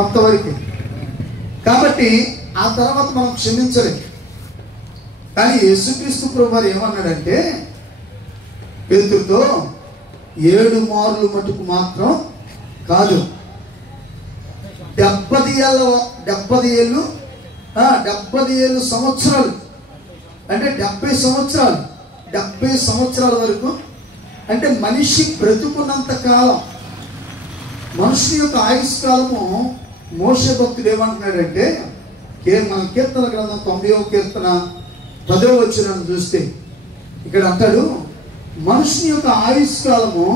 కొంతవరకు. కాబట్టి ఆ తర్వాత మనం క్షమించలేము. కానీ యేసుక్రీస్తు ప్రభువారు ఏమన్నాడంటే పేతురుతో 7 మార్లు మటుకు మాత్రం కాదు, 70 ఏళ్ళు సంవత్సరాలు, అంటే 70 సంవత్సరాల వరకు, అంటే మనిషి బ్రతుకున్నంత కాలం, మనుషుని యొక్క ఆయుష్కాలము. మోషే భక్తుడు ఏమంటున్నాడంటే, మన కీర్తన గ్రంథం 90వ కీర్తన 10వ వచనం చూస్తే ఇక్కడ అంటాడు, మనుషుని యొక్క ఆయుష్కాలము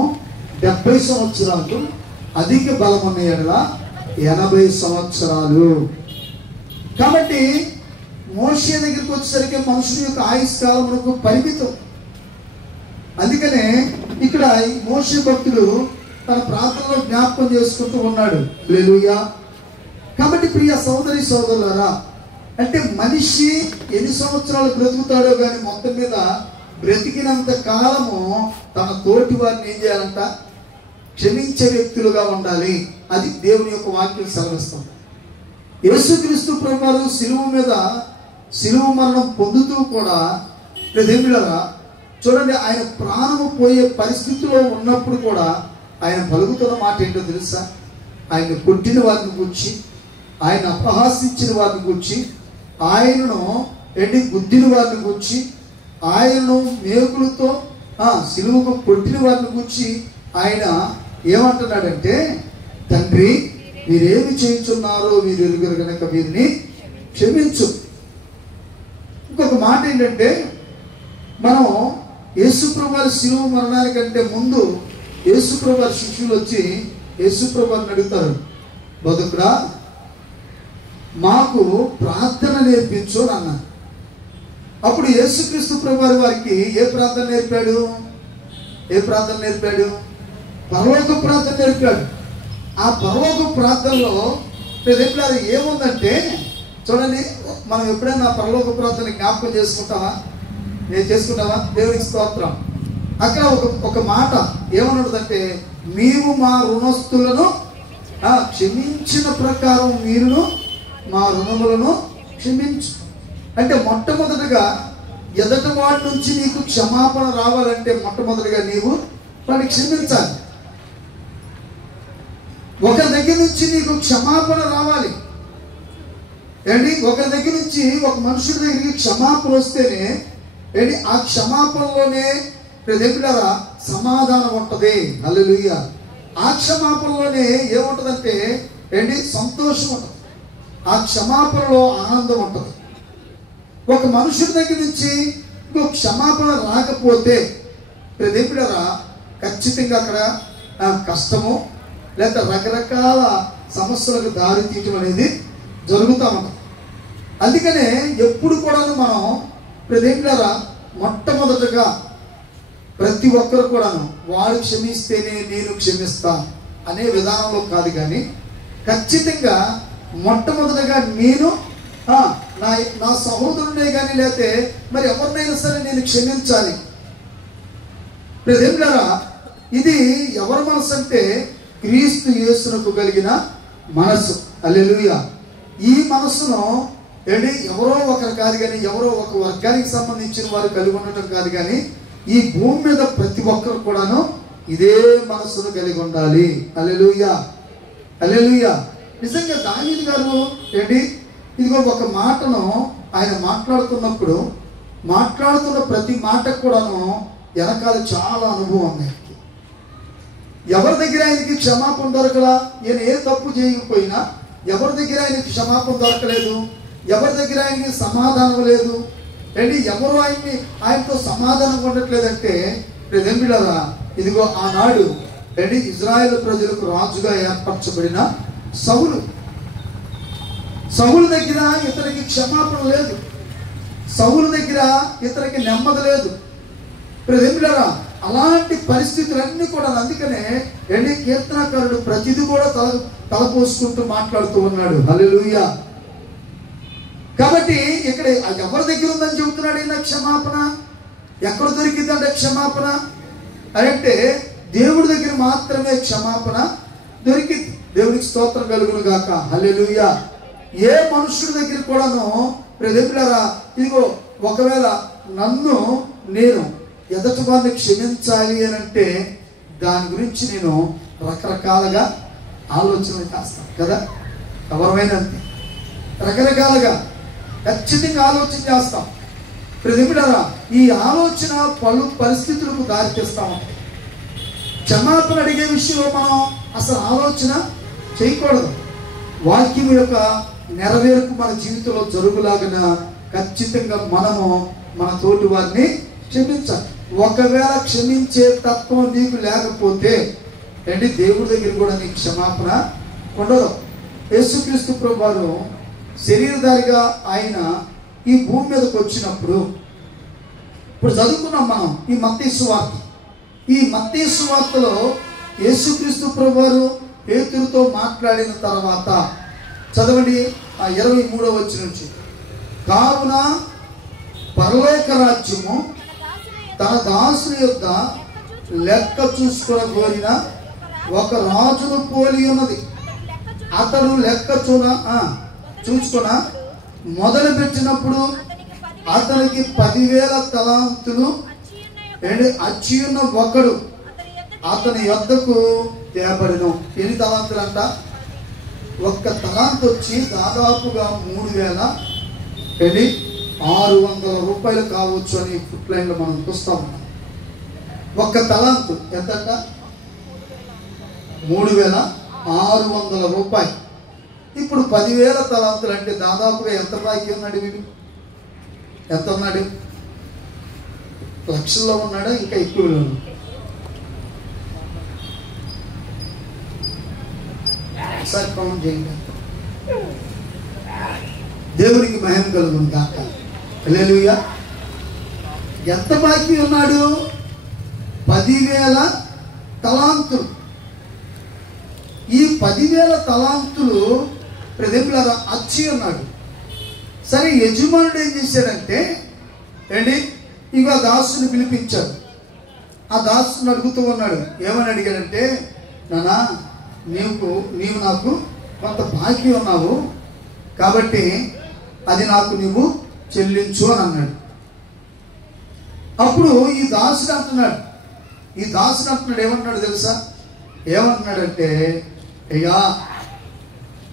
70 సంవత్సరాలు, అధిక బలం ఉన్న ఎడల 80 సంవత్సరాలు. కాబట్టి మోషే దగ్గరికి వచ్చేసరికి మనుషుని యొక్క ఆయుష్కాలమునకు పరిమితం. అందుకనే ఇక్కడ మోషే భక్తుడు తన ప్రార్థనలో జ్ఞాపకం చేసుకుంటూ ఉన్నాడు. హల్లెలూయా. కాబట్టి ప్రియ సోదరి సోదరులారా, అంటే మనిషి ఎన్ని సంవత్సరాలు బ్రతుకుతాడో కానీ మొత్తం మీద బ్రతికినంత కాలము తన తోటి వారిని ఏం చేయాలంట? క్షమించే వ్యక్తులుగా ఉండాలి. అది దేవుని యొక్క వాక్యం సెలవిస్తుంది. యేసుక్రీస్తు ప్రభువారు శిలువ మరణం పొందుతూ కూడా దేవుళ్ళరా చూడండి, ఆయన ప్రాణము పోయే పరిస్థితిలో ఉన్నప్పుడు కూడా ఆయన పలుకుతున్న మాట ఏంటో తెలుసా? ఆయన కొట్టిన వారిని గురించి, ఆయన అపహాసించిన వారిని గురించి, ఆయనను గుద్దిన వారిని గురించి, ఆయనను మేకులతో సిలువకు కొట్టిన వారిని గురించి ఆయన ఏమంటున్నాడంటే, తండ్రి వీరేమి చేయించున్నారో వీరు ఎరుగరు కనుక వీరిని క్షమించు. ఇంకొక మాట ఏంటంటే, మనం యేసుప్రభువారి శిలువ మరణానికంటే ముందు యేసుప్రభువారి శిష్యులు వచ్చి యేసుప్రభువారిని అడుగుతారు, బతుకుడా మాకు ప్రార్థన నేర్పించు అని అన్నారు. అప్పుడు యేసుక్రీస్తు ప్రభువారి వారికి ఏ ప్రార్థన నేర్పాడు? పరలోక ప్రార్థన నేర్పాడు. ఆ పరలోక ప్రార్థనలో ఏముందంటే చూడండి, మనం ఎప్పుడైనా పరలోక ప్రార్థన జ్ఞాపకం చేసుకుంటావా? నేను చేసుకుంటావా? దేవునికి స్తోత్రం. అక్కడ ఒక మాట ఏమన్నదంటే, మేము మా రుణస్తులను క్షమించిన ప్రకారం మీరును మా రుణములను క్షమించు. అంటే మొట్టమొదటిగా ఎదటి వాడి నుంచి నీకు క్షమాపణ రావాలంటే మొట్టమొదటిగా నీవు వాడిని క్షమించాలి. ఒకరి దగ్గర నుంచి నీకు క్షమాపణ రావాలి. ఒకరి దగ్గర నుంచి ఒక మనుషుడి దగ్గరికి క్షమాపణ వస్తేనే ఆ క్షమాపణలోనే దేవులారా సమాధానం ఉంటుంది. హల్లెలూయా. ఆ క్షమాపణలోనే ఏముంటుందంటే సంతోషం ఉంటుంది. ఆ క్షమాపణలో ఆనందం ఉంటుంది. ఒక మనుషుడి దగ్గర నుంచి ఇంకో క్షమాపణ రాకపోతే దేవులారా ఖచ్చితంగా అక్కడ కష్టము లేదా రకరకాల సమస్యలకు దారి తీయటం అనేది జరుగుతూ ఉంటుంది. అందుకనే ఎప్పుడు కూడా మనం దేవులారా మొట్టమొదటగా ప్రతి ఒక్కరు కూడాను వాడు క్షమిస్తేనే నేను క్షమిస్తా అనే విధానంలో కాదు, కానీ ఖచ్చితంగా మొట్టమొదటిగా నేను నా సహోదరునే కానీ లేకపోతే మరి ఎవరినైనా సరే నేను క్షమించాలి. దేవులారా ఇది ఎవరి మనసు అంటే క్రీస్తు యేసునకు కలిగిన మనసు. హల్లెలూయా. ఈ మనసును ఎవరో ఒకరు కాదు కానీ, ఎవరో ఒక వర్గానికి సంబంధించిన వారు కలిగి ఉండటం కాదు, కానీ ఈ భూమి మీద ప్రతి ఒక్కరు కూడాను ఇదే మనసును కలిగి ఉండాలి. హల్లెలూయా. హల్లెలూయా. నిజంగా దావీదు గారు ఇదిగో ఒక మాటను ఆయన మాట్లాడుతున్న ప్రతి మాటకు కూడాను వెనకాల చాలా అనుభవం ఉంది. ఎవరి దగ్గర ఆయనకి క్షమాపణ దొరకలా, ఈయన ఏ తప్పు చేయకపోయినా ఎవరి దగ్గర ఆయనకి క్షమాపణ దొరకలేదు, ఎవరి దగ్గర ఆయనకి సమాధానం లేదు, ఎవరు ఆయనతో సమాధానం ఉండట్లేదంటే దేవులారా ఇదిగో ఆనాడు ఇజ్రాయేల్ ప్రజలకు రాజుగా ఏర్పరచబడిన సౌలు దగ్గర ఇతనికి క్షమాపణ లేదు, సౌలు దగ్గర ఇతనికి నెమ్మది లేదు. దేవులారా అలాంటి పరిస్థితులన్నీ కూడా అందుకనే కీర్తనకారుడు ప్రతిదీ కూడా తలపోసుకుంటూ మాట్లాడుతూ ఉన్నాడు. హల్లెలూయా. కాబట్టి ఇక్కడ ఎవరి దగ్గర ఉందని చెబుతున్నాడు ఈయన క్షమాపణ. ఎక్కడ దొరికిందంటే క్షమాపణ అంటే దేవుడి దగ్గర మాత్రమే క్షమాపణ దొరికింది. దేవునికి స్తోత్రం కలుగును గాక. హల్లెలూయా. ఏ మనుషుడి దగ్గర కూడాను ప్రియరా, ఇదిగో ఒకవేళ నన్ను నేను ఎదుటి వారిని క్షమించాలి అని అంటే దాని గురించి నేను రకరకాలుగా ఆలోచనలు చేస్తాను కదా. ఎవరైనా అంతే, రకరకాలుగా ఖచ్చితంగా ఆలోచన చేస్తాం. ప్రియరా, ఈ ఆలోచన పలు పరిస్థితులకు దారితీస్తా ఉంటాయి. క్షమాపణ అడిగే విషయంలో మనం అసలు ఆలోచన చేయకూడదు. వాక్యం యొక్క నెరవేర్పు మన జీవితంలో జరుగులాగిన ఖచ్చితంగా మనము మన తోటి వారిని క్షమించాలి. ఒకవేళ క్షమించే తత్వం నీకు లేకపోతే ఏంటి, దేవుడి దగ్గర కూడా నీకు క్షమాపణ ఉండదు. యేసుక్రీస్తు ప్రభువారు శరీరధారిగా ఆయన ఈ భూమి మీదకి వచ్చినప్పుడు, ఇప్పుడు చదువుకున్నాం మనం ఈ మత్తయి సువార్త. ఈ మత్తయి సువార్తలో యేసుక్రీస్తు ప్రభువారు పేతురుతో మాట్లాడిన తర్వాత చదవండి, 23వ వచనం నుంచి. కావున పరలోక రాజ్యము తన దాసుని యొక్క లెక్క చూసుకొనగోరిన ఒక రాజును పోలి ఉన్నది. అతడు లెక్క చూసుకొన మొదలు పెట్టినప్పుడు అతనికి 10,000 తలాంతులు అచ్చియున్న ఒకడు అతని యొద్దకు తేబడెను. ఎన్ని తలాంతులు అంట? ఒక్క తలాంతు వచ్చి దాదాపుగా 3,600 రూపాయలు కావచ్చు అని ఫుట్ లైన్లో మనం చూస్తా ఉన్నాం. ఒక్క తలాంతు ఎంతంట? 3,600 రూపాయలు. ఇప్పుడు 10,000 తలాంతులు అంటే దాదాపుగా ఎంత బాకీ ఉన్నాడు వీడు? ఎంత ఉన్నాడు? లక్షల్లో ఉన్నాడా? ఇంకా ఎక్కువ ఉన్నాడు? ఒకసారి కౌంట్ చేయండి. దేవునికి మహిమ కలుగును గాక. హల్లెలూయా. ఎంత బాకీ ఉన్నాడు? 10,000 తలాంతులు. ఈ 10,000 తలాంతులు ప్రజలారా అచ్చి ఉన్నాడు. సరే, యజమానుడు ఏం చేశాడంటే ఏంటి, ఇక దాసుని పిలిపించాడు. ఆ దాసుని అడుగుతూ ఉన్నాడు. ఏమని అడిగాడంటే, నానా నీవు నాకు కొంత బాకీ ఉన్నావు కాబట్టి అది నాకు నీవు చెల్లించు అని అన్నాడు. అప్పుడు ఈ దాసుడు అంటున్నాడు ఏమంటున్నాడు తెలుసా? ఏమంటున్నాడంటే, అయ్యా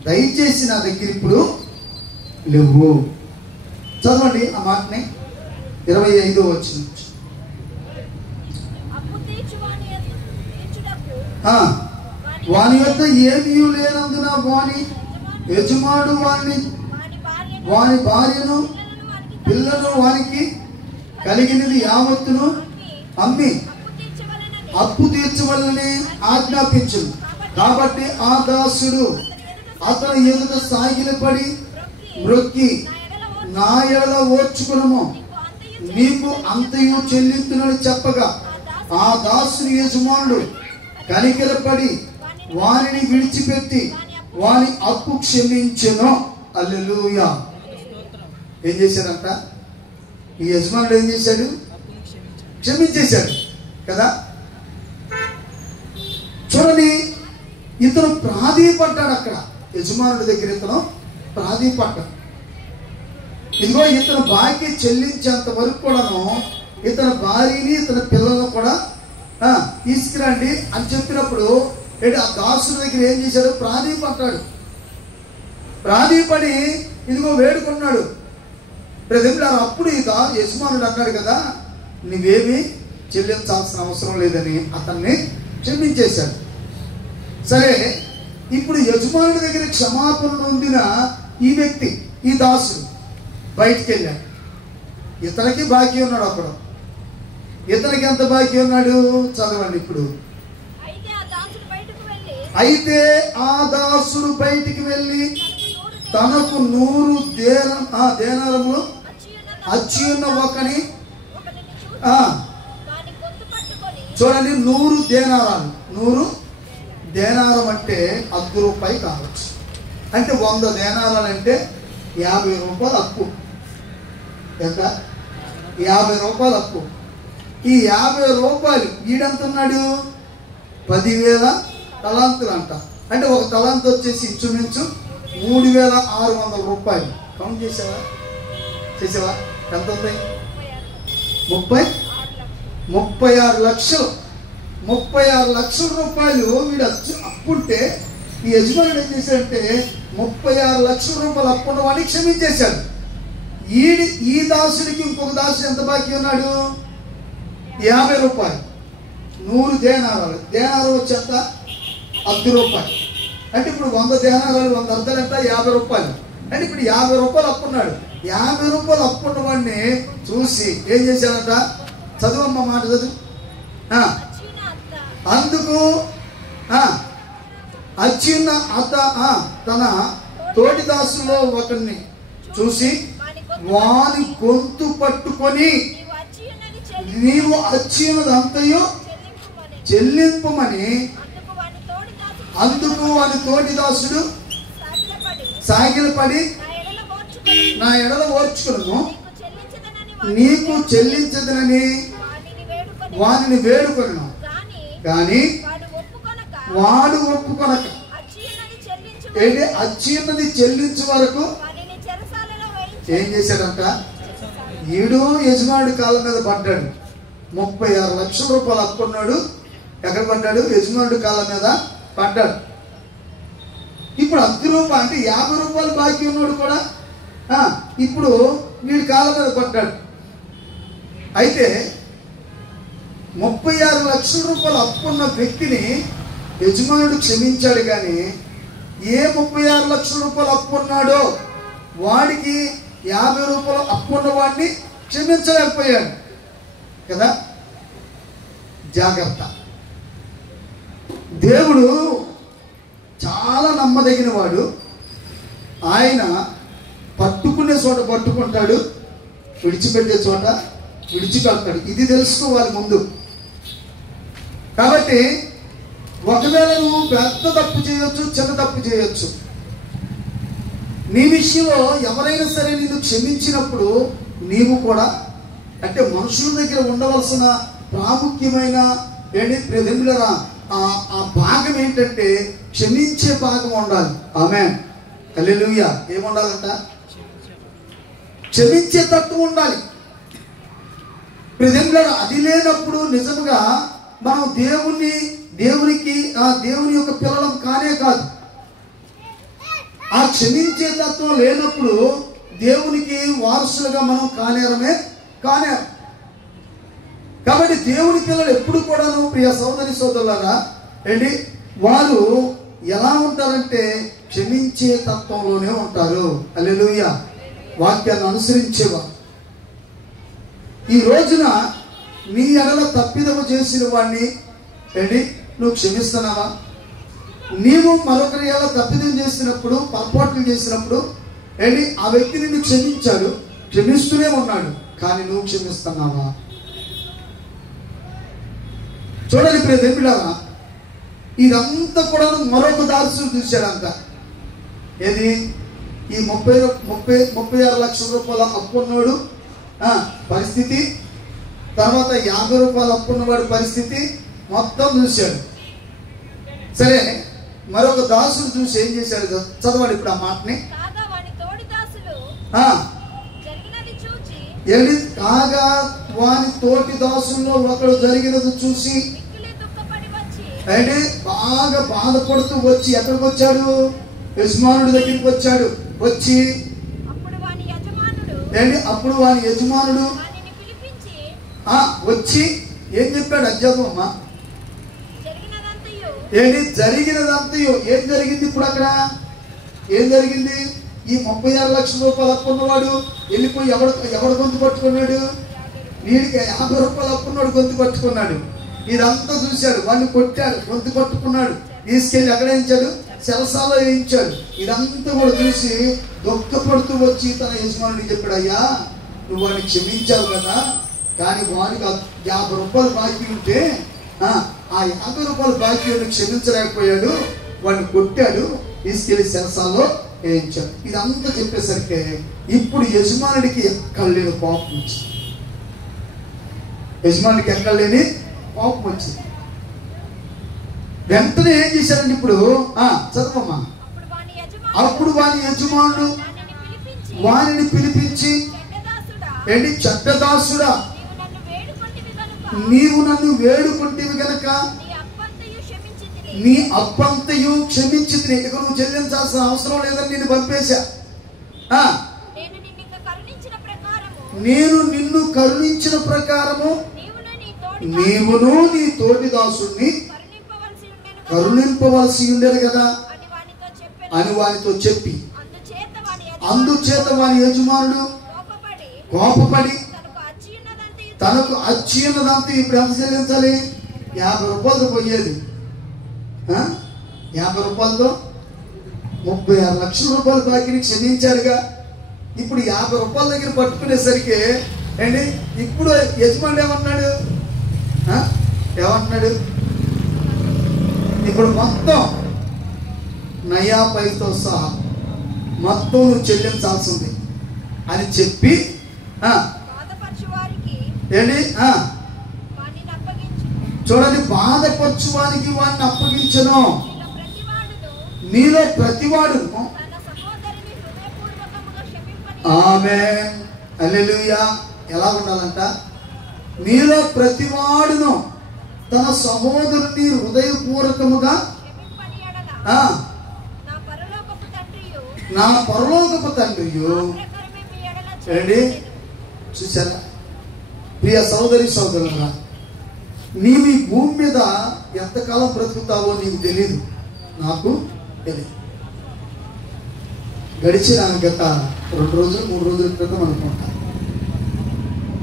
దయచేసి నా దగ్గర ఇప్పుడు లేవు. చదవండి ఆ మాటని, 25వ వచనం. వాని యొక్క ఏమీ లేనందున వాని యజమానుడు వాని భార్యను పిల్లలు వానికి కలిగినది యావత్తును అమ్మి అప్పు తీర్చవలని ఆజ్ఞాపించును. కాబట్టి ఆ దాసుడు అతని ఎదుట సాగిలపడి మ్రొక్కి, నా ఎడల ఓర్చుకునము, నీకు అంతయు చెల్లించునని చెప్పగా ఆ దాసుని యజమానుడు కనికరపడి వారిని విడిచిపెట్టి వాని అప్పు క్షమించెను. హల్లెలూయా. ఏం చేశాడంట ఈ యజమానుడు? ఏం చేశాడు? క్షమించేశాడు కదా. చూడండి, ఇతను ప్రాధీపడ్డాడు. అక్కడ యజమానుడి దగ్గర ఇతను ప్రాధీపడ్డాడు. ఇదిగో ఇతను బాకీ చెల్లించేంత వరకు కూడాను ఇతని భార్యని ఇతని పిల్లలను కూడా తీసుకురండి అని చెప్పినప్పుడు ఆ దాసుని దగ్గర ఏం చేశాడు? ప్రాధీపడ్డాడు. ప్రాధీపడి ఇదిగో వేడుకున్నాడు. అప్పుడు ఈ యజమానుడు అన్నాడు కదా, నువ్వేమీ చెల్లించాల్సిన అవసరం లేదని అతన్ని క్షమించేశాడు. సరే, ఇప్పుడు యజమానుడి దగ్గర క్షమాపణ పొందిన ఈ వ్యక్తి, ఈ దాసుడు బయటికి వెళ్ళాడు. ఇతనికి బాకీ ఉన్నాడు. అప్పుడు ఇతనికి ఎంత బాకీ ఉన్నాడు? చదవండి ఇప్పుడు. అయితే ఆ దాసుడు బయటికి వెళ్ళి తనకు 100 దేనారములు అచ్చి ఉన్న ఒకని, చూడండి, 100 దేనారాలు. 100 దేనారం అంటే ₹10 కావచ్చు. అంటే 100 దేనారాలు అంటే ₹50 అప్పు. ఎంత? ₹50 అప్పు. ఈ ₹50 వీడంతున్నాడు 10,000 తలాంతులు అంట. అంటే ఒక తలాంతు వచ్చేసి ఇంచుమించు 3600 రూపాయలు. కౌంట్ చేసావా? ఎంత ఉంది? 36 లక్షలు. 36 లక్షల రూపాయలు వీడు అప్పుంటే ఈ యజమానుడు ఏం చేశాడంటే 36 లక్షల రూపాయలు అప్పున్న వాడిని క్షమించేశాడు. ఈ దాసుడికి ఇంకొక దాసుడు ఎంత బాకీ ఉన్నాడు? 50 రూపాయలు. 100 దేనారాలు. దేనారం వచ్చేంత 10 రూపాయలు. అంటే ఇప్పుడు 100 దేనారాలు 100 అర్థాలు ఎంత? 50 రూపాయలు. అంటే ఇప్పుడు 50 రూపాయలు అప్పున్నాడు. 50 రూపాయలు అప్పున్న వాడిని చూసి ఏం చేశాడంట? చదువమ్మ మాట చదువు. అందుకు అచ్చిన అత్త తన తోటి దాసులో ఒకరిని చూసి వాని గొంతు పట్టుకొని నీవు అచ్చినదంతయు చెల్లింపమని. అందుకు వాని తోటి దాసుడు సాగిలపడి నా ఎడల ఓర్చుకును నీకు చెల్లించదనని వానిని వేడుకొనెను. కానీ వాడు ఒప్పుకొనక ఏంటి అచ్చిన్నది చెల్లించే వరకు ఏం చేశాడంట? ఈడు యజమానుడి కాళ్ళ మీద పడ్డాడు. 36 లక్షల రూపాయలు అప్పుకున్నాడు. ఎక్కడ పడ్డాడు? యజమానుడి కాళ్ళ మీద పడ్డాడు. ఇప్పుడు 10 రూపాయలు అంటే 50 రూపాయలు బాకీ ఉన్నాడు కూడా ఇప్పుడు వీడి కాళ్ళ మీద పడ్డాడు. అయితే 36 లక్షల రూపాయలు అప్పున్న వ్యక్తిని యజమానుడు క్షమించాడు. కానీ ఏ 36 లక్షల రూపాయలు అప్పున్నాడో వాడికి 50 రూపాయలు అప్పున్న వాడిని క్షమించలేకపోయాడు కదా. జాగ్రత్త. దేవుడు చాలా నమ్మదగిన వాడు. ఆయన పట్టుకునే చోట పట్టుకుంటాడు, విడిచిపెట్టే చోట విడిచిపెడతాడు. ఇది తెలుసుకోవాలి ముందు. కాబట్టి ఒకవేళ నువ్వు పెద్ద తప్పు చేయొచ్చు, చిన్న తప్పు చేయొచ్చు. నీ విషయంలో ఎవరైనా సరే నిన్ను క్షమించినప్పుడు నీవు కూడా అంటే మనుషుల దగ్గర ఉండవలసిన ప్రాముఖ్యమైన ఆ భాగం ఏంటంటే క్షమించే భాగం ఉండాలి. ఆమేన్. హల్లెలూయా. ఏముండాలంట? క్షమించే తత్వం ఉండాలి. అది లేనప్పుడు నిజంగా మనం దేవునికి దేవుని యొక్క పిల్లలం కానే కాదు. ఆ క్షమించే తత్వం లేనప్పుడు దేవునికి వారసులుగా మనం కానేరమే. కాబట్టి దేవుని పిల్లలు ఎప్పుడు కూడాను ప్రియ సోదరి సోదరులారా వారు ఎలా ఉంటారంటే క్షమించే తత్వంలోనే ఉంటారు. హల్లెలూయా. వాక్యాన్ని అనుసరించేవారు. ఈ రోజున నీ ఎడల తప్పిదము చేసిన వాడిని నువ్వు క్షమిస్తున్నావా? నీవు మరొకరి ఎడల తప్పిదం చేసినప్పుడు, పొరపాట్లు చేసినప్పుడు ఆ వ్యక్తిని నువ్వు క్షమించాడు, క్షమిస్తూనే ఉన్నాడు. కానీ నువ్వు క్షమిస్తున్నావా? చూడండి ప్రియ దేవులారా, ఇదంతా కూడా మరొక దాసుడు చూశాడంట. ఏది? ఈ 36 లక్షల రూపాయల అప్పున్నాడు పరిస్థితి, తర్వాత 50 రూపాయలు అప్పున్నవాడు పరిస్థితి మొత్తం చూశాడు. సరే, మరొక దాసుడు చూసి ఏం చేశాడు? చదవండి ఇప్పుడు ఆ మాటని. కాగా వాని తోటి దాసుల్లో ఒకడు జరిగినది చూసి అంటే బాగా బాధపడుతూ వచ్చి ఎక్కడికి వచ్చాడు? యజమానుడి దగ్గరికి వచ్చాడు. వచ్చి అప్పుడు వాని యజమానుడు వచ్చి ఏం చెప్పాడు? అజ్జమ్మా జరిగినదంతయో ఏం జరిగింది? ఇప్పుడు అక్కడ ఏం జరిగింది? ఈ 36 లక్షల రూపాయలు అప్పున్నవాడు వెళ్ళిపోయి ఎవడు గొంతు పట్టుకున్నాడు? వీడికి 50 రూపాయలు అప్పున్నాడు గొంతు పట్టుకున్నాడు. ఇదంతా చూశాడు. వాడిని కొట్టాడు, గొంతు పట్టుకున్నాడు, తీసుకెళ్ళి ఎక్కడ వేయించాడు? సెలసాలో వేయించాడు. ఇదంతా కూడా చూసి దుఃఖపడుతూ వచ్చి తన యజమానుడికి చెప్పాడు, అయ్యా నువ్వు వాడిని క్షమించావు కదా, కానీ వాడికి 50 రూపాయలు బాకీ ఉంటే ఆ 50 రూపాయలు బాకీ క్షమించలేకపోయాడు, వాడిని కొట్టాడు, తీసుకెళ్లి సెలసాల్లో వేయించాడు. ఇదంతా చెప్పేసరికి ఇప్పుడు యజమానుడికి ఎక్కడలేని కోపం వచ్చింది. యజమానికి ఎక్కడలేని కోపం వచ్చింది. వెంటనే ఏం చేశారండి ఇప్పుడు? చదవమ్మా. అప్పుడు వాని యజమానుడు వానిని పిలిపించి, ఏంటి? చెడ్డదాసుడా, నీవు నన్ను వేడుకుంటివి గనక నీ అప్పంతయు క్షమించితిని. ఇక నువ్వు చెల్లించాల్సిన అవసరం లేదని నేను పంపేశా. నేను నిన్ను కరుణించిన ప్రకారము నీవును నీ తోటి దాసుడిని కరుణింపవలసి ఉండేది కదా అని వానితో చెప్పి, అందుచేత వాని యజమానుడు కోపపడి తనకు అచ్చిన్నదంతా ఇప్పుడు ఎంత చెల్లించాలి? 50 రూపాయలతో పోయేది. 50 రూపాయలతో 36 లక్షల రూపాయల బాకీని క్షమించారుగా. ఇప్పుడు 50 రూపాయల దగ్గర పట్టుకునేసరికి ఏంటి? ఇప్పుడు యజమానుడు ఏమన్నాడు? ఇప్పుడు మొత్తం నయా పైతో సహా మొత్తం నువ్వు చెల్లించాల్సింది అని చెప్పి ఏంటి? చూడండి, బాధపరచువానికి వాడిని అప్పగించను. మీలో ప్రతివాడును ఆమేన్ హల్లెలూయా. ఎలా ఉండాలంట? మీలో ప్రతివాడును తన సహోదరుని హృదయపూర్వకముగా నా పరలోకపు తండ్రియు. ఏంటి? చూసారా ప్రియ సోదరి సోదరులారా, నీవు ఈ భూమి మీద ఎంతకాలం బ్రతుకుతావో నీకు తెలీదు, నాకు తెలియదు. గడిచిన గత 2 రోజులు 3 రోజుల క్రితం అనుకుంటా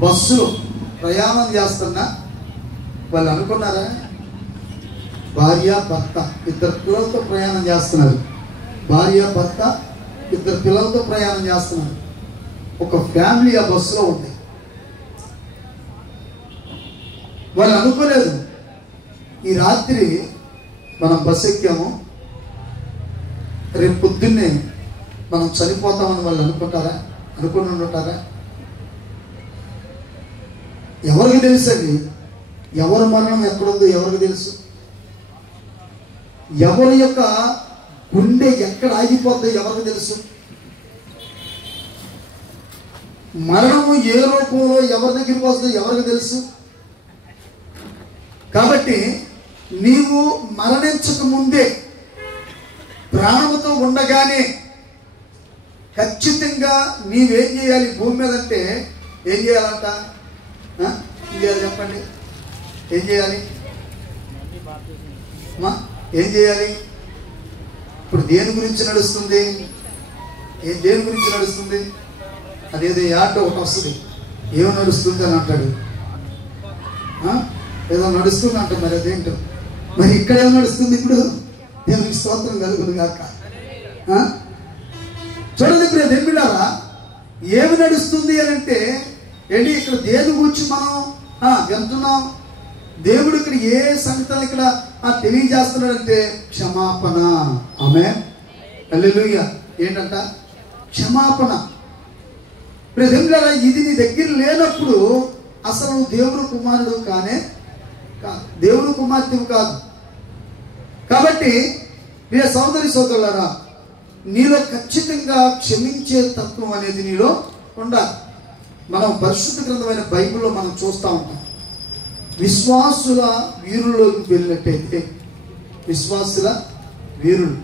బస్సులో ప్రయాణం చేస్తున్నా. వాళ్ళు అనుకున్నారా? భార్య భర్త 2 పిల్లలతో ప్రయాణం చేస్తున్నారు. భార్య భర్త 2 పిల్లలతో ప్రయాణం చేస్తున్నారు. ఒక ఫ్యామిలీ ఆ బస్సులో ఉంది. వాళ్ళు అనుకోలేదు ఈ రాత్రి మనం బస్సు ఎక్కాము, రేపు పొద్దున్నే మనం చనిపోతామని వాళ్ళు అనుకుంటారా? అనుకుని ఉంటారా? ఎవరికి తెలుసండి? ఎవరి మరణం ఎక్కడుందో ఎవరికి తెలుసు? ఎవరి యొక్క గుండె ఎక్కడ ఆగిపోద్దో ఎవరికి తెలుసు? మరణము ఏ రూపంలో ఎవరి దగ్గరికి వస్తుందో ఎవరికి తెలుసు? కాబట్టి నీవు మరణించక ముందే ప్రాణముతో ఉండగానే ఖచ్చితంగా నీవేం చేయాలి భూమి మీద అంటే? ఏం చేయాలంట? చెప్పండి, ఏం చేయాలి? ఏం చేయాలి? ఇప్పుడు దేని గురించి నడుస్తుంది? దేని గురించి నడుస్తుంది? అదేదో ఆటో ఒకటి వస్తుంది, ఏమో నడుస్తుంది అని అంటాడు. ఏదో నడుస్తుంది అంట, మరి అదేంటో. మరి ఇక్కడ ఏమో నడుస్తుంది? ఇప్పుడు దేవునికి స్తోత్రం కలుగును గాక. చూడండి ఇప్పుడు దేవుడారా, ఏమి నడుస్తుంది అని అంటే ఏంటి? ఇక్కడ దేని గురించి మనం వింటున్నాం. దేవుడు ఇక్కడ ఏ సంగతులు ఇక్కడ తెలియజేస్తున్నాడంటే క్షమాపణ. ఆమేన్ హల్లెలూయా. ఏంటంట? క్షమాపణ. దేవుడారా, ఇది నీ దగ్గర లేనప్పుడు అసలు దేవుడు కుమారుడు కానే కాదు, దేవుడు కుమార్తెవు కాదు. కాబట్టి ప్రియ సోదరి సోదరులారా, నీలో ఖచ్చితంగా క్షమించే తత్వం అనేది నీలో ఉండాలి. మనం పరిశుద్ధ గ్రంథమైన బైబిల్లో మనం చూస్తూ ఉంటాం. విశ్వాసుల వీరుల్లోకి వెళ్ళినట్టయితే విశ్వాసుల వీరులు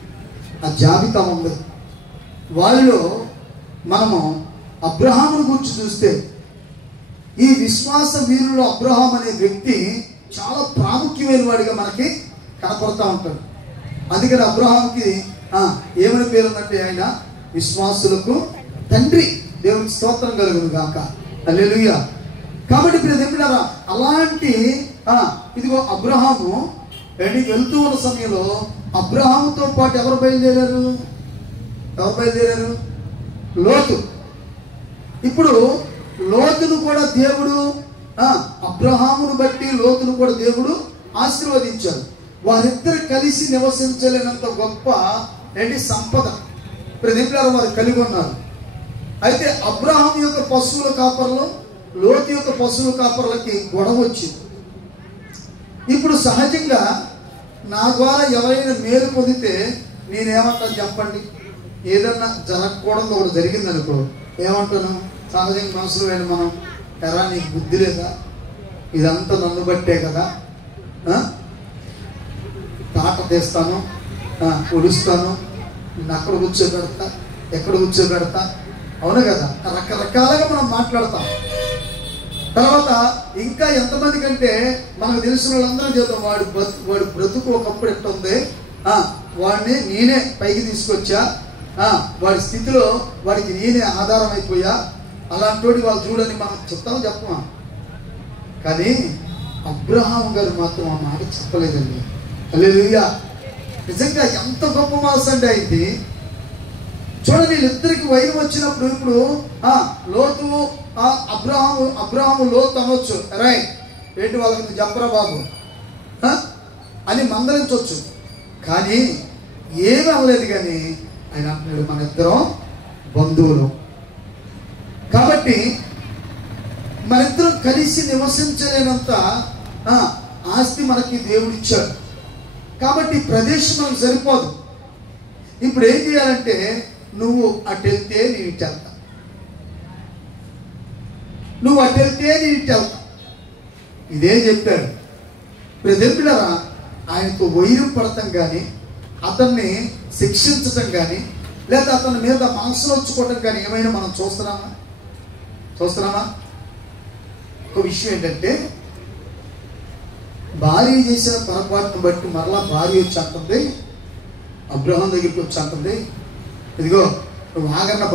ఆ జాబితా ఉంది. వాళ్ళలో మనము అబ్రహామును గురించి చూస్తే ఈ విశ్వాస వీరులు అబ్రహాం అనే వ్యక్తి చాలా ప్రాముఖ్యమైన వాడిగా మనకి కనపడతా ఉంటాడు. అందుకని అబ్రహాంకి ఏమని పేరు ఉందంటే ఆయన విశ్వాసులకు తండ్రి. దేవునికి స్తోత్రం కలుగును గాక. హల్లెలూయా. కాబట్టి ఇప్పుడు దేవుడారా, అలాంటి ఇదిగో అబ్రహాము వెళ్తూ ఉన్న సమయంలో అబ్రహాముతో పాటు ఎవరు బయలుదేరారు? లోతు. ఇప్పుడు లోతును కూడా దేవుడు అబ్రహామును బట్టి లోతును కూడా దేవుడు ఆశీర్వదించారు. వారిద్దరు కలిసి నివసించలేనంత గొప్ప సంపద ప్రతిఫలం వారు కలిగి ఉన్నారు. అయితే అబ్రహాం యొక్క పశువుల కాపర్లు లోతు యొక్క పశువుల కాపర్లకి గొడవ వచ్చింది. ఇప్పుడు సహజంగా నా ద్వారా ఎవరైనా మేలు పొందితే నేనేమంటాను చెప్పండి? ఏదన్నా జరగకూడదు ఒకటి జరిగింది అనుకో, ఏమంటాను? సహజంగా మనసులో వెళ్ళి మనం, ఎరా నీకు బుద్ధి లేదా, ఇదంతా నన్ను బట్టే కదా, తాట తీస్తాను, పొడుస్తాను, అక్కడ కూర్చోబెడతా, ఎక్కడ కూర్చోబెడతా, అవును కదా? రకరకాలుగా మనం మాట్లాడతాం. తర్వాత ఇంకా ఎంతమంది కంటే మనకు తెలిసిన వాళ్ళందరూ చేద్దాం, వాడు బ్రతుకు ఒకప్పుడు ఎట్టుంది, వాడిని నేనే పైకి తీసుకొచ్చా, వాడి స్థితిలో వాడికి నేనే ఆధారం అయిపోయా, అలాంటి వాళ్ళు చూడని మనం చెప్తాం చెప్పమా? కానీ అబ్రహాం గారు మాత్రం ఆ మాట చెప్పలేదండి. హల్లెలూయా! నిజంగా ఎంత గొప్ప మనసు అంటే అయింది. చూడండి, వీళ్ళిద్దరికి వైరం వచ్చినప్పుడు, ఇప్పుడు లోతు అబ్రహాము లోతు అనొచ్చు, రైట్, ఏంటి వాళ్ళకి చెప్పరా బాబు అని మందలించవచ్చు, కానీ ఏమీ అనలేదు. కానీ ఆయన అంటున్నాడు, మన ఇద్దరం బంధువులు కాబట్టి మనిద్దరం కలిసి నివసించలేనంత ఆస్తి మనకి దేవుడిచ్చాడు. కాబట్టి ప్రదేశం మనకు సరిపోదు. ఇప్పుడు ఏం చేయాలంటే, నువ్వు అటు వెళ్తే నేను ఇటు వెళ్తా, నువ్వు అటు వెళ్తే నేను ఇటు వెళ్తా, ఇదే చెప్పాడు. ప్రజెంట్లరా ఆయనతో వైరం పడటం కానీ, అతన్ని శిక్షించటం కానీ, లేదా అతని మీద మనసులో వచ్చుకోవటం కానీ ఏమైనా మనం చూస్తున్నామా? ఒక విషయం ఏంటంటే, భార్య చేసిన పొరపాటును బట్టి మరలా భార్య వచ్చి అంటుంది, అబ్రహాం దగ్గరికి వచ్చి అంటుంది, ఇదిగో నువ్వు ఆగర్ని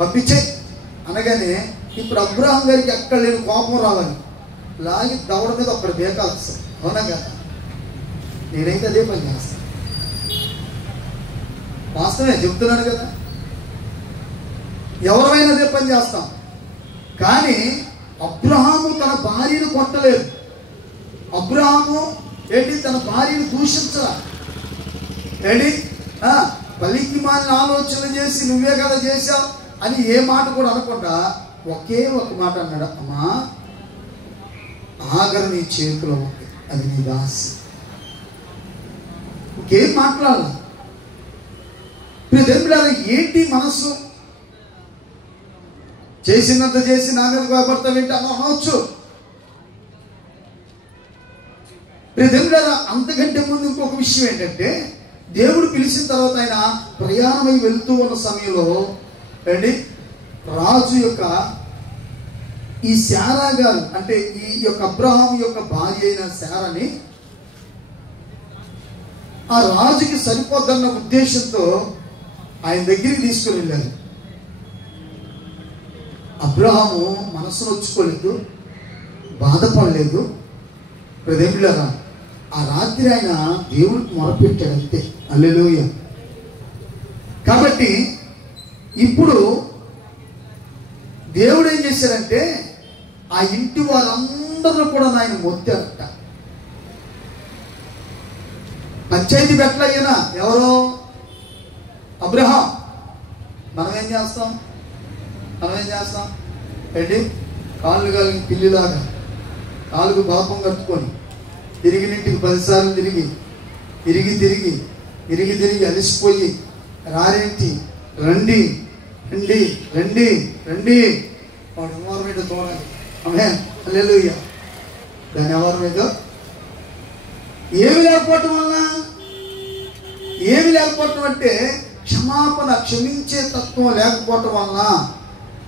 పంపించే అనగానే ఇప్పుడు అబ్రహాం గారికి ఎక్కడ లేని కోపం రావాలి, లాగి దవడ మీద ఒక్కడు బేకాల్సి వస్తుంది. అవునా కదా? నేనైతే అదే పని చేస్తాను, వాస్తవమే చెప్తున్నాను కదా, ఎవరైనా అదే పని చేస్తాం. కానీ అబ్రహాము తన భార్యను కొట్టలేదు. అబ్రహాము ఏంటి, తన భార్యను దూషించరా, ఏంటి పలికి మాలిన ఆలోచనలు చేసి నువ్వే కదా చేశావు అని ఏ మాట కూడా అనకుండా ఒకే ఒక మాట అన్నాడు, అమ్మా ఆగరు నీ చేతిలో ఉంది, అది నీ దాసి. ఇంకేం మాట్లాడాలి? ఏంటి మనసు? చేసినంత చేసి నా మీద భయపడతావేంటి అని అనవచ్చు. అంతకంటే ముందు ఇంకొక విషయం ఏంటంటే, దేవుడు పిలిచిన తర్వాత ఆయన ప్రయాణమై వెళ్తూ ఉన్న సమయంలో అండి, రాజు యొక్క ఈ శారా గారు, అంటే ఈ యొక్క అబ్రహాం యొక్క భార్య అయిన శారాని ఆ రాజుకి సరిపోద్దన్న ఉద్దేశంతో ఆయన దగ్గరికి తీసుకుని వెళ్ళారు. అబ్రహాము మనసును వచ్చుకోలేదు, బాధపడలేదు. ప్రదేమిలారా ఆ రాత్రి ఆయన దేవుడికి మొరపెట్టాడు అంతే. హల్లెలూయా! కాబట్టి ఇప్పుడు దేవుడు ఏం చేశారంటే, ఆ ఇంటి వారందరూ కూడా ఆయన మొత్తారట. పంచాయతీ పెట్టలయ్యనా ఎవరో అబ్రహాం. మనం ఏం చేస్తాం ఏంటి, కాళ్ళు కలిగి పిల్లిలాగా కాలుకు పాపం కట్టుకొని తిరిగినింటికి 10 సార్లు తిరిగి అలసిపోయి రారేంటి, రండి వాడు ఎవరి మీద చూడాలి. ఆమేన్, హల్లెలూయా. దాని ఎవరి మీద ఏమి లేకపోవటం అంటే క్షమించే తత్వం లేకపోవటం వలన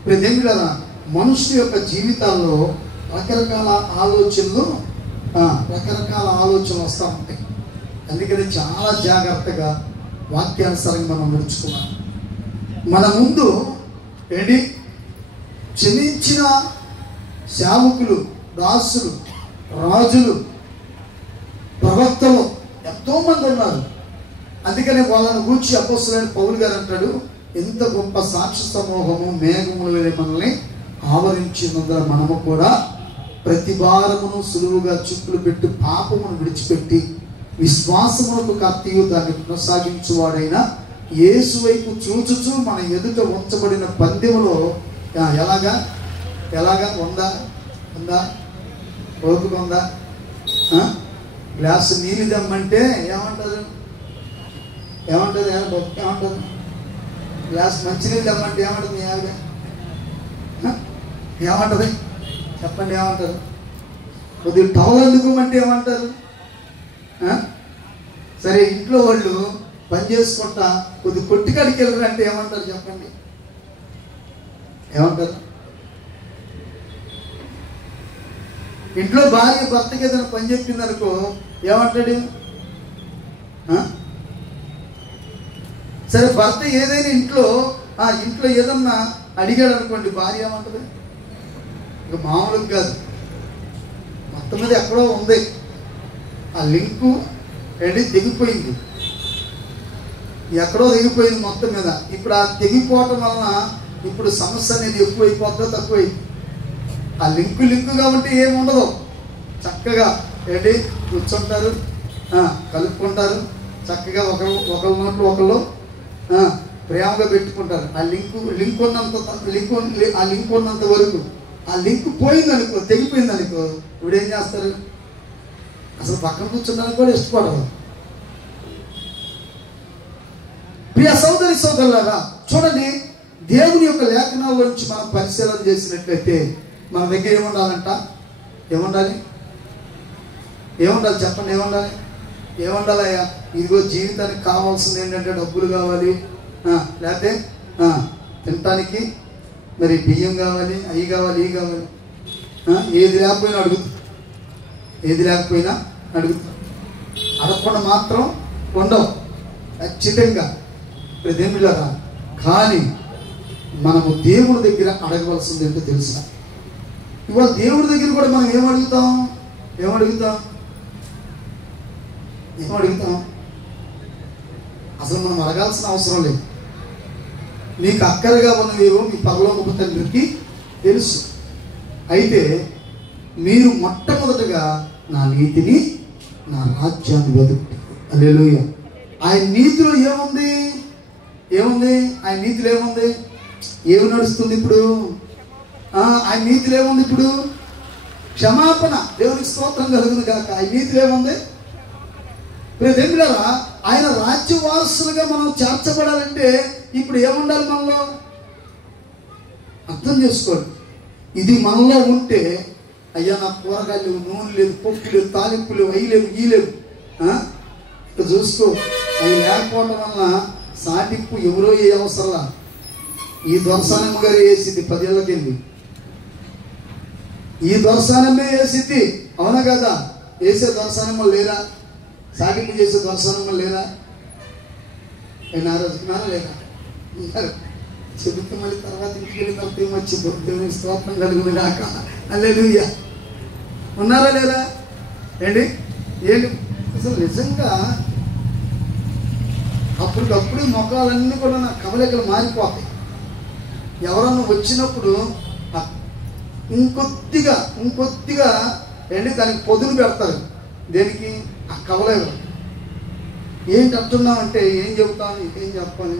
ప్రజెంట్లరా మనుషుల యొక్క జీవితాల్లో రకరకాల ఆలోచనలు వస్తూ ఉంటాయి. అందుకని చాలా జాగ్రత్తగా వాక్యానుసారంగా మనం నడుచుకున్నాం. మన ముందు ఏంటి, క్షమించిన సేవకులు, దాసులు, రాజులు, ప్రవక్తలు ఎంతో మంది ఉన్నారు. అందుకనే వాళ్ళని గూర్చి అపోస్తలుడైన పౌలు గారు అంటాడు, ఎంత గొప్ప సాక్షి సమూహము మేఘముల వలె మనల్ని ఆవరించినందున మనము కూడా ప్రతి భారమును సులువుగా చిక్కులు పెట్టి పాపమును విడిచిపెట్టి విశ్వాసమునకు కర్తయు దాన్ని కొనసాగించువాడైన యేసు వైపు చూచుచు మన ఎదుట ఉంచబడిన పందెములో ఎలాగా ఉందా ఓపిక ఉందా? గ్లాసు నీళ్ళు తెమ్మంటే ఏమంటారు? ఏమంటారు? ఏమంటారు? గ్లాస్ మంచినీళ్ళు తెమ్మంటే ఏమంటుంది? ఏమంటది? చెప్పండి, ఏమంటారు? కొద్దిగా టవల్ అందుకోమంటే ఏమంటారు? సరే, ఇంట్లో వాళ్ళు పని చేసుకుంటా కొద్ది కొట్టికాడికి వెళ్ళరు అంటే ఏమంటారు? చెప్పండి, ఏమంటారు? ఇంట్లో భార్య భర్తకి ఏదైనా పని చెప్పింది అనుకో, ఏమంటాడు? సరే, భర్త ఏదైనా ఇంట్లో ఏదన్నా అడిగాడు అనుకోండి, భార్య ఏమంటది? ఇక మామూలుగా కాదు, మొత్తం మీద ఎక్కడో ఉంది, ఆ లింకు తెగిపోయింది, ఎక్కడో తెగిపోయింది మొత్తం మీద. ఇప్పుడు ఆ తెగిపోవటం వలన ఇప్పుడు సమస్య అనేది ఎక్కువైపోతుందో తక్కువైంది. ఆ లింకు కాబట్టి ఏముండదు, చక్కగా కూర్చుంటారు, కలుపుకుంటారు, చక్కగా ఒకళ్ళ నోట్లు ఒకళ్ళు ప్రేమగా పెట్టుకుంటారు. ఆ లింక్ ఉన్నంత వరకు. ఆ లింక్ పోయిందనుకో, తెగిపోయిందనుకో, ఇప్పుడు ఏం చేస్తారు? అసలు పక్కన కూర్చున్నానికి కూడా ఇష్టపడరు. ప్రియ సోదరి సోదరులారా, చూడండి, దేవుని యొక్క లేఖనాల గురించి మనం పరిశీలన చేసినట్లయితే మన దగ్గర ఏముండాలంట? ఏముండాలి చెప్పండి, ఏముండాలయ్యా? ఇదిగో జీవితానికి కావాల్సింది ఏంటంటే డబ్బులు కావాలి, లేకపోతే తినటానికి మరి బియ్యం కావాలి, అవి కావాలి, ఇవి కావాలి. ఏది లేకపోయినా అడుగుతా, అడగకుండా మాత్రం ఉండవు ఖచ్చితంగా. దేవుడారా, కానీ మనము దేవుడి దగ్గర అడగవలసింది ఏంటో తెలుసా? ఇవాళ దేవుడి దగ్గర కూడా మనం ఏమడుగుతాం? అసలు మనం అడగాల్సిన అవసరం లేదు. మీకు అక్కరగా ఉన్నవేవో మీ పరలోకపు తండ్రికి తెలుసు. అయితే మీరు మొట్టమొదటగా నా నీతిని, నా రాజ్యాన్ని వెతుకు. హల్లెలూయా. ఆయన నీతిలో ఏముంది? ఆయన నీతిలో ఏముంది? ఏమి నడుస్తుంది ఇప్పుడు? ఆయన నీతిలో ఏముంది ఇప్పుడు? క్షమాపణ. దేవునికి స్తోత్రం కలుగును గాక. ఆయన నీతిలో ఏముంది? దేవుడారా, ఆయన రాజ్య వారసులుగా మనం చేర్చబడాలంటే ఇప్పుడు ఏముండాలి మనలో? అర్థం చేసుకోండి. ఇది మనలో ఉంటే, అయ్యా నా కూరగాయలు, నూనె లేదు, పప్పు లేదు, తాలింపు లేవు, అవి లేవు, ఈ లేవు, ఇక్కడ చూసుకో. అవి లేకపోవడం వలన సాటింపు ఎవరో ఏ అవసరంలా ఈ దొరసానమ్మ గారు వేసింది 10 ఏళ్ళకి వెళ్ళి. ఈ దొరసానమ్మే వేసింది, అవునా కదా? వేసే దొరసానమ్మ లేరా? సాటింపు చేసే దొరసానమ్మ లేరా? నేను ఆ రోజుకున్నారా లేరా? చెబుతూ మళ్ళీ తర్వాత ఇంటికి వెళ్ళిన తర్వాత ఏమొచ్చిందో దేవునికి స్తోత్రం కలుగును గాక. హల్లెలూయా. ఉన్నారా లేరా? ఏంటి అసలు నిజంగా అప్పటికప్పుడు మొక్కలన్నీ కూడా నా కవలికలు మారిపోతాయి. ఎవరన్నా వచ్చినప్పుడు ఇంకొద్దిగా దానికి పొదులు పెడతారు. దేనికి? ఆ కవలేలు. ఏంటి అంటున్నామంటే ఏం చెబుతాను, ఇంకేం చెప్పాలి,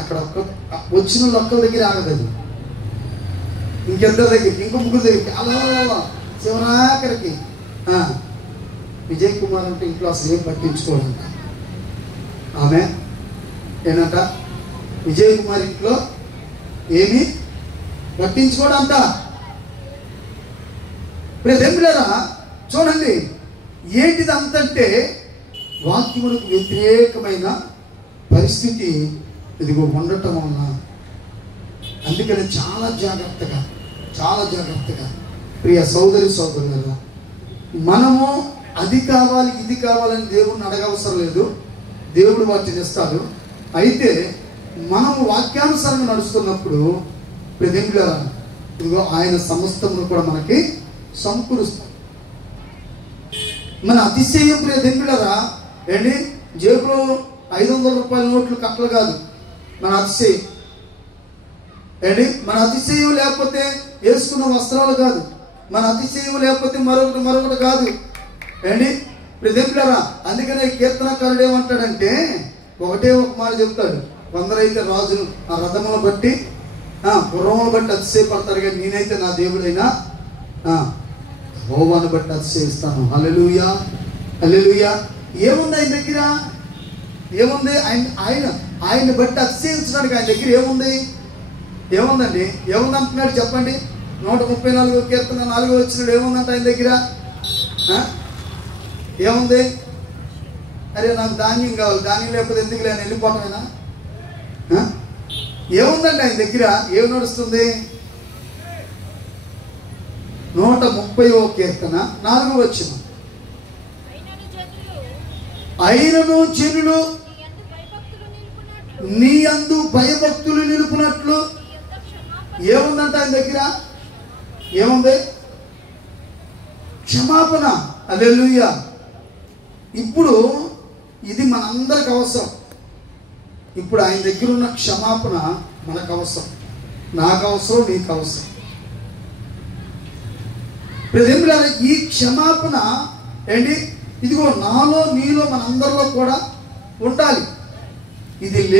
అక్కడ వచ్చిన ఒక్కరి దగ్గర ఆగదు, అది ఇంకెద్దరి దగ్గర, ఇంకో ముగ్గురు దగ్గరికి, అలా చివరాఖరికి విజయ్ కుమార్ అంటే ఇంట్లో అసలు ఏం పట్టించుకోవాలంట. ఆమె ఏంటంట? విజయ్ కుమార్ ఇంట్లో ఏమి పట్టించుకోవడంట. ప్రియదేవులారా, చూడండి, ఏంటిది అంతంటే వాక్యములకు వ్యతిరేకమైన పరిస్థితి ఇదిగో ఉండటం వలన. అందుకని చాలా జాగ్రత్తగా ప్రియ సోదరి సోదరులారా, మనము అది కావాలి ఇది కావాలని దేవుడిని అడగవసరం లేదు. దేవుడు వాటిని ఇస్తాడు. అయితే మనము వాక్యానుసారంగా నడుస్తున్నప్పుడు ప్రియదేవులారా, ఇదిగో ఆయన సమస్తమును కూడా మనకి సమకూరుస్తాడు. మన అతిశయం ప్రియదేవులారా, జేబులో 500 రూపాయల నోట్లు కట్టలు కాదు మన అతిశయం. మన అతిశయం లేకపోతే వేసుకున్న వస్త్రాలు కాదు, మన అతిశయం లేకపోతే మరొకటి కాదు. ప్రియదేవులారా, అందుకనే కీర్తనకారుడు ఏమంటాడంటే, ఒక మాట చెప్తాడు. కొందరైతే రాజును ఆ రథమును బట్టి గుర్రములు బట్టి అతిశయపడతారు, కానీ నేనైతే నా దేవుడైనా యెహోవాను బట్టి అతిశయిస్తాను. హల్లెలూయా, హల్లెలూయా. ఏముంది ఆయన దగ్గర? ఏముంది? ఆయన్ని బట్టి అతిశయించడానికి ఆయన దగ్గర ఏముందండి? ఏముంది అంటున్నాడు చెప్పండి. 134 కీర్తన 4 వచ్చినాడు. ఏముందంట ఆయన దగ్గర? ఏముంది? అరే నాకు ధాన్యం కావాలి, ధాన్యం లేకపోతే ఎందుకు లేని వెళ్ళిపోవటమేనా? ఏముందండి ఆయన దగ్గర? ఏమి నడుస్తుంది? 130వ కీర్తన 4వ వచనం. అయినను జనులు నీ యందు భయభక్తులు నిలుపునట్లు. ఏముందంట ఆయన దగ్గర? ఏముంది? క్షమాపణ. హల్లెలూయా. ఇప్పుడు ఇది మనందరికి అవసరం. ఇప్పుడు ఆయన దగ్గర ఉన్న క్షమాపణ మనకు అవసరం, నాకు అవసరం, నీకు అవసరం. ఈ క్షమాపణ ఏంటి? ఇదిగో నాలో నీలో మనందరిలో కూడా ఉండాలి. ఇది